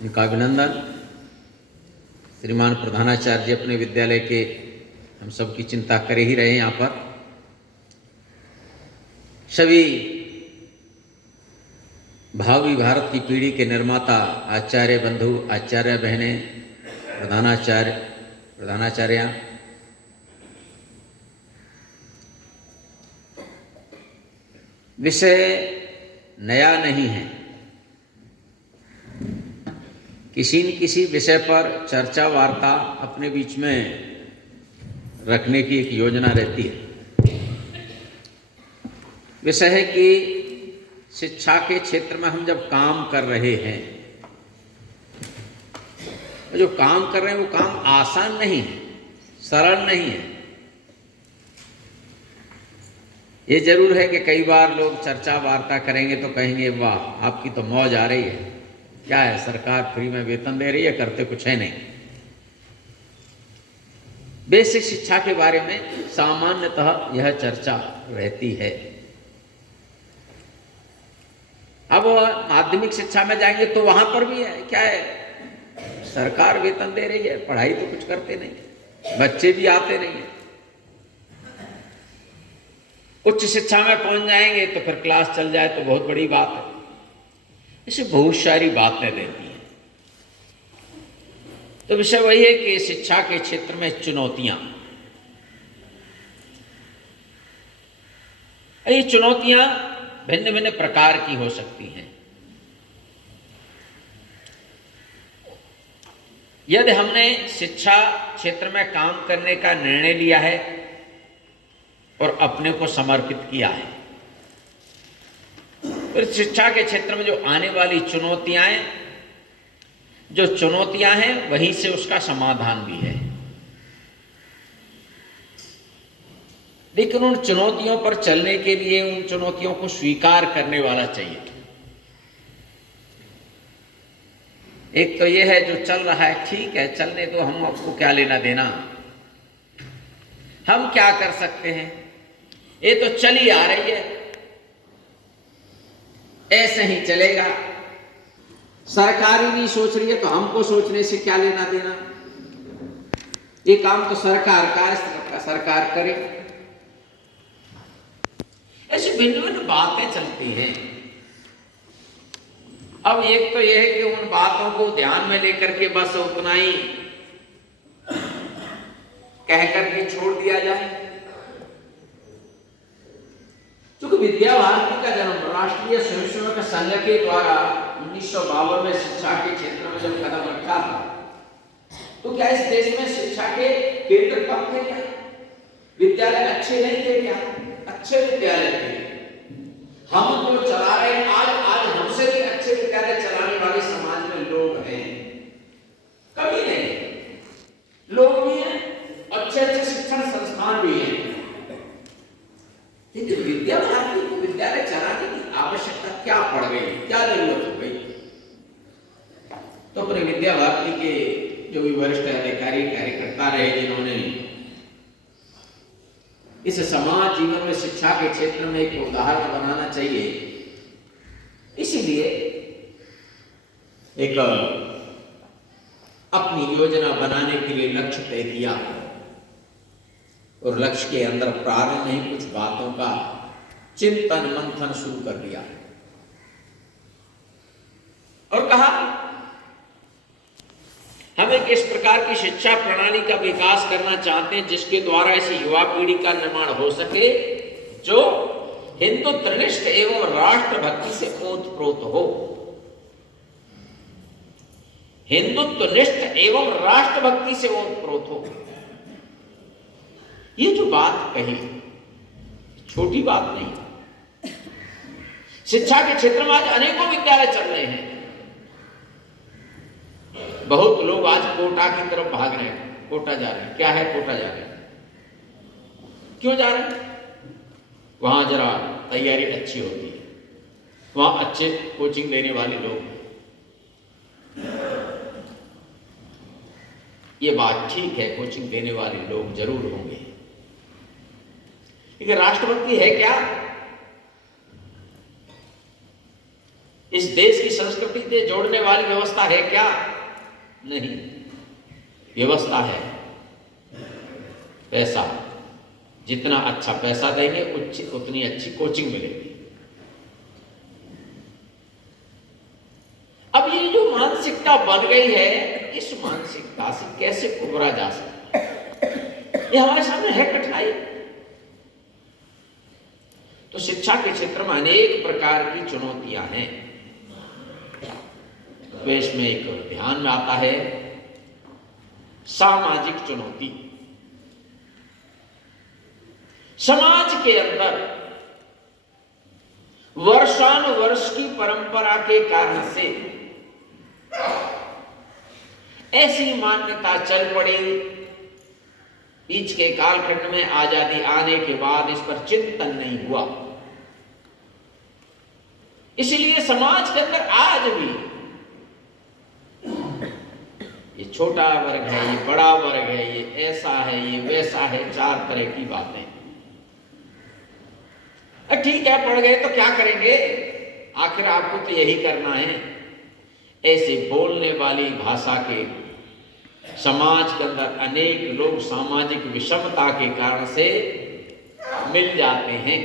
उनका अभिनंदन। श्रीमान प्रधानाचार्य जी अपने विद्यालय के हम सब की चिंता कर ही रहे हैं। यहाँ पर सभी भावी भारत की पीढ़ी के निर्माता आचार्य बंधु, आचार्य बहनें, प्रधानाचार्य, विषय नया नहीं है। किसी न किसी विषय पर चर्चा वार्ता अपने बीच में रखने की एक योजना रहती है। विषय है कि शिक्षा के क्षेत्र में हम जब काम कर रहे हैं, जो काम कर रहे हैं वो काम आसान नहीं है, सरल नहीं है। ये जरूर है कि कई बार लोग चर्चा वार्ता करेंगे तो कहेंगे वाह आपकी तो मौज आ रही है, क्या है सरकार फ्री में वेतन दे रही है, करते कुछ है नहीं। बेसिक शिक्षा के बारे में सामान्यतः यह चर्चा रहती है। अब माध्यमिक शिक्षा में जाएंगे तो वहां पर भी है, क्या है सरकार वेतन दे रही है, पढ़ाई तो कुछ करते नहीं, बच्चे भी आते नहीं है। उच्च शिक्षा में पहुंच जाएंगे तो फिर क्लास चल जाए तो बहुत बड़ी बात है। इसे बहुत सारी बातें रहती हैं। तो विषय वही है कि शिक्षा के क्षेत्र में चुनौतियां, ये चुनौतियां भिन्न भिन्न प्रकार की हो सकती हैं। यदि हमने शिक्षा क्षेत्र में काम करने का निर्णय लिया है और अपने को समर्पित किया है, तो शिक्षा के क्षेत्र में जो आने वाली चुनौतियां हैं वहीं से उसका समाधान भी है। लेकिन उन चुनौतियों पर चलने के लिए उन चुनौतियों को स्वीकार करने वाला चाहिए। एक तो यह है जो चल रहा है ठीक है, चलने दो, हम आपको क्या लेना देना, हम क्या कर सकते हैं, ये तो चली आ रही है, ऐसे ही चलेगा, सरकार ही नहीं सोच रही है तो हमको सोचने से क्या लेना देना, ये काम तो सरकार का है, सरकार करे। ऐसी भिन्न भिन्न बातें चलती हैं। अब एक तो यह है कि उन बातों को ध्यान में लेकर के बस उतना ही कह करके छोड़ दिया जाए। क्योंकि विद्या भारती का जन्म राष्ट्रीय स्वयंसेवक संघ के द्वारा 1952 में शिक्षा के क्षेत्र में जब कदम रखा था, तो क्या इस देश में शिक्षा के केंद्र कम थे क्या? विद्यालय अच्छे नहीं थे क्या? अच्छे विद्यालय थे। हम तो चला रहे हैं, आज हमसे भी अच्छे विद्यालय चलाने वाले समाज में लोग हैं, कभी नहीं, लोग भी हैं, अच्छे अच्छे शिक्षण संस्थान भी हैं। लेकिन विद्या भारती को विद्यालय चलाने की आवश्यकता क्या पड़ गई, क्या जरूरत हो गई? तो अपने विद्या भारती के जो भी वरिष्ठ अधिकारी कार्यकर्ता रहे, जिन्होंने इस समाज जीवन में शिक्षा के क्षेत्र में एक उदाहरण बनाना चाहिए, इसीलिए एक अपनी योजना बनाने के लिए लक्ष्य तय किया और लक्ष्य के अंदर प्रारंभ में ही कुछ बातों का चिंतन मंथन शुरू कर दिया और कहा हम एक इस प्रकार की शिक्षा प्रणाली का विकास करना चाहते हैं जिसके द्वारा ऐसी युवा पीढ़ी का निर्माण हो सके जो हिंदुत्वनिष्ठ एवं राष्ट्रभक्ति से ओतप्रोत हो। हिंदुत्वनिष्ठ एवं राष्ट्रभक्ति से ओतप्रोत हो। ये जो बात कही छोटी बात नहीं। शिक्षा के क्षेत्र में आज अनेकों विद्यालय चल रहे हैं। बहुत लोग आज कोटा की तरफ भाग रहे हैं, कोटा जा रहे हैं। क्या है कोटा जा रहे हैं? क्यों जा रहे हैं? वहां जरा तैयारी अच्छी होती है, वहां अच्छे कोचिंग देने वाले लोग हैं। ये बात ठीक है, कोचिंग देने वाले लोग जरूर होंगे, लेकिन राष्ट्रभक्ति है क्या? इस देश की संस्कृति से जोड़ने वाली व्यवस्था है क्या? नहीं। व्यवस्था है पैसा, जितना अच्छा पैसा देंगे उतनी अच्छी कोचिंग मिलेगी। अब ये जो मानसिकता बन गई है, इस मानसिकता से कैसे उबरा जा सकता है, ये हमारे सामने है कठिनाई। तो शिक्षा के क्षेत्र में अनेक प्रकार की चुनौतियां हैं। तो इसमें एक ध्यान में आता है सामाजिक चुनौती। समाज के अंदर वर्षानुवर्ष की परंपरा के कारण से ऐसी मान्यता चल पड़ी, बीच के कालखंड में आजादी आने के बाद इस पर चिंतन नहीं हुआ। इसलिए समाज के अंदर आज भी ये छोटा वर्ग है, ये बड़ा वर्ग है, ये ऐसा है, ये वैसा है, चार तरह की बातें। ठीक है, पढ़ गए तो क्या करेंगे, आखिर आपको तो यही करना है। ऐसे बोलने वाली भाषा के समाज के अंदर अनेक लोग सामाजिक विषमता के कारण से मिल जाते हैं।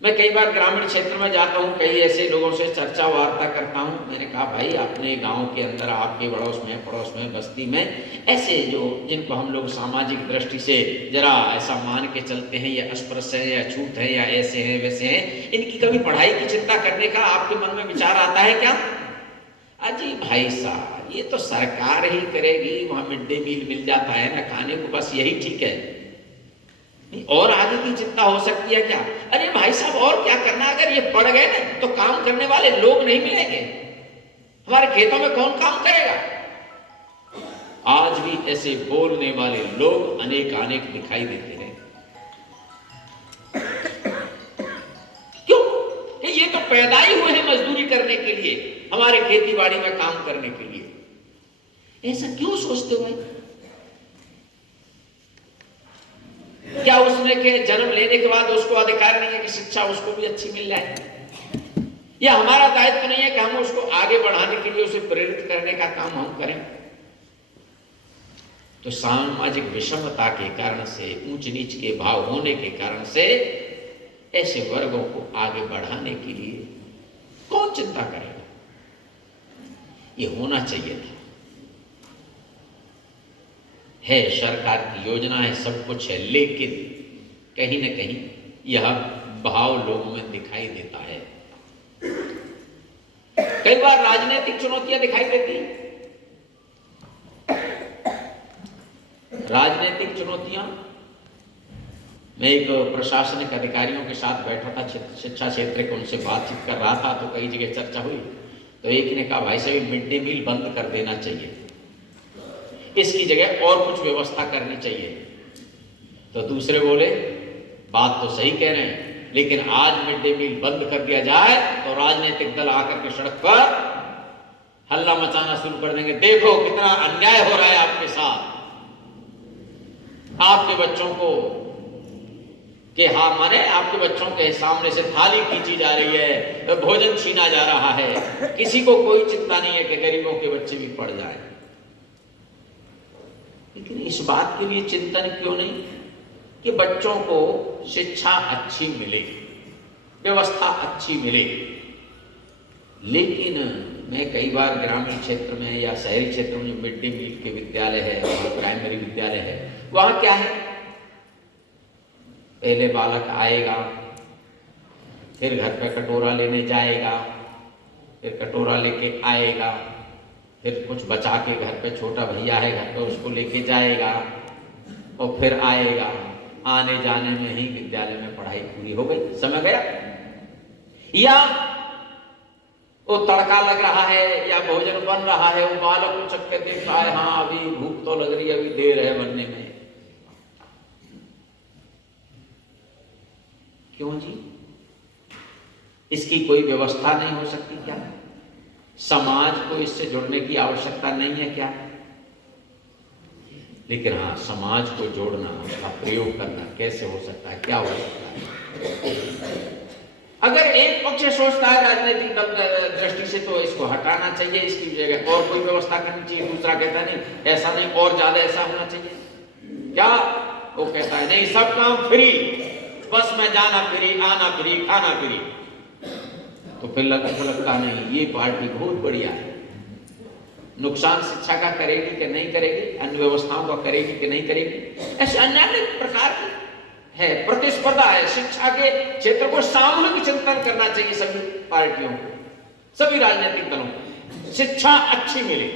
मैं कई बार ग्रामीण क्षेत्र में जाता हूँ, कई ऐसे लोगों से चर्चा वार्ता करता हूँ। मैंने कहा भाई, अपने गांव के अंदर, आपके पड़ोस में, बस्ती में ऐसे जो जिनको हम लोग सामाजिक दृष्टि से जरा ऐसा मान के चलते हैं, या अस्पृश्य है, या छूत है, या ऐसे हैं वैसे हैं, इनकी कभी पढ़ाई की चिंता करने का आपके मन में विचार आता है क्या? अजी भाई साहब, ये तो सरकार ही करेगी, वहां मिड डे मील मिल जाता है ना खाने को, बस यही ठीक है, और आगे की चिंता हो सकती है क्या? अरे भाई साहब, और क्या करना, अगर ये पढ़ गए ना तो काम करने वाले लोग नहीं मिलेंगे, हमारे खेतों में कौन काम करेगा? आज भी ऐसे बोलने वाले लोग अनेक दिखाई देते हैं। क्यों? कि ये तो पैदा ही हुए हैं मजदूरी करने के लिए, हमारे खेती बाड़ी में काम करने के लिए। ऐसा क्यों सोचते हो भाई? क्या उसमें के जन्म लेने के बाद उसको अधिकार नहीं है कि शिक्षा उसको भी अच्छी मिल जाए? या हमारा दायित्व नहीं है कि हम उसको आगे बढ़ाने के लिए उसे प्रेरित करने का काम हम करें? तो सामाजिक विषमता के कारण से, ऊंच नीच के भाव होने के कारण से ऐसे वर्गों को आगे बढ़ाने के लिए कौन चिंता करेगा? ये होना चाहिए था। है, सरकार की योजना है, सब कुछ है, लेकिन कहीं न कहीं यह भाव लोगों में दिखाई देता है। कई बार राजनीतिक चुनौतियां दिखाई देती हैं। राजनीतिक चुनौतियां, मैं एक प्रशासनिक अधिकारियों के साथ बैठा था, शिक्षा क्षेत्र के, उनसे बातचीत कर रहा था, तो कई जगह चर्चा हुई। तो एक ने कहा भाई साहब, मिड डे मील बंद कर देना चाहिए, इसकी जगह और कुछ व्यवस्था करनी चाहिए। तो दूसरे बोले बात तो सही कह रहे हैं, लेकिन आज मिड डे मील बंद कर दिया जाए तो राजनीतिक दल आकर के सड़क पर हल्ला मचाना शुरू कर देंगे, देखो कितना अन्याय हो रहा है आपके साथ, आपके बच्चों को के माने आपके बच्चों के सामने से थाली खींची जा रही है, भोजन छीना जा रहा है, किसी को कोई चिंता नहीं है कि गरीबों के बच्चे भी पढ़ जाए। लेकिन इस बात के लिए चिंतन क्यों नहीं कि बच्चों को शिक्षा अच्छी मिले, व्यवस्था अच्छी मिले? लेकिन मैं कई बार ग्रामीण क्षेत्र में या शहरी क्षेत्र में मिड डे मील के विद्यालय है, वहाँ प्राइमरी विद्यालय है, वहाँ क्या है, पहले बालक आएगा, फिर घर पे कटोरा लेने जाएगा, फिर कटोरा लेके आएगा, फिर कुछ बचा के घर पे, छोटा भैया है घर पे, उसको लेके जाएगा, और फिर आएगा। आने जाने में ही विद्यालय में पढ़ाई पूरी हो गई, समय गया। या वो तड़का लग रहा है या भोजन बन रहा है, वो बालक को चख के देख रहा है, हाँ अभी भूख तो लग रही है, अभी देर है बनने में। क्यों जी? इसकी कोई व्यवस्था नहीं हो सकती क्या? समाज को इससे जुड़ने की आवश्यकता नहीं है क्या? लेकिन हाँ, समाज को जोड़ना, उसका प्रयोग करना कैसे हो सकता है, क्या हो सकता है? अगर एक पक्ष सोचता है राजनीतिक दृष्टि से तो इसको हटाना चाहिए, इसकी जगह और कोई व्यवस्था करनी चाहिए, दूसरा कहता नहीं ऐसा नहीं और ज्यादा ऐसा होना चाहिए। क्या वो कहता है नहीं सब काम फ्री, बस में जाना फ्री, आना फ्री, खाना फ्री। तो फिर लगता नहीं ये पार्टी बहुत बढ़िया है। नुकसान शिक्षा का करेगी कि नहीं करेगी, अन्य व्यवस्थाओं का करेगी कि नहीं करेगी, ऐसे अन्य प्रकार की है प्रतिस्पर्धा है। शिक्षा के क्षेत्र को सामूहिक चिंतन करना चाहिए सभी पार्टियों को, सभी राजनीतिक दलों को, शिक्षा अच्छी मिले।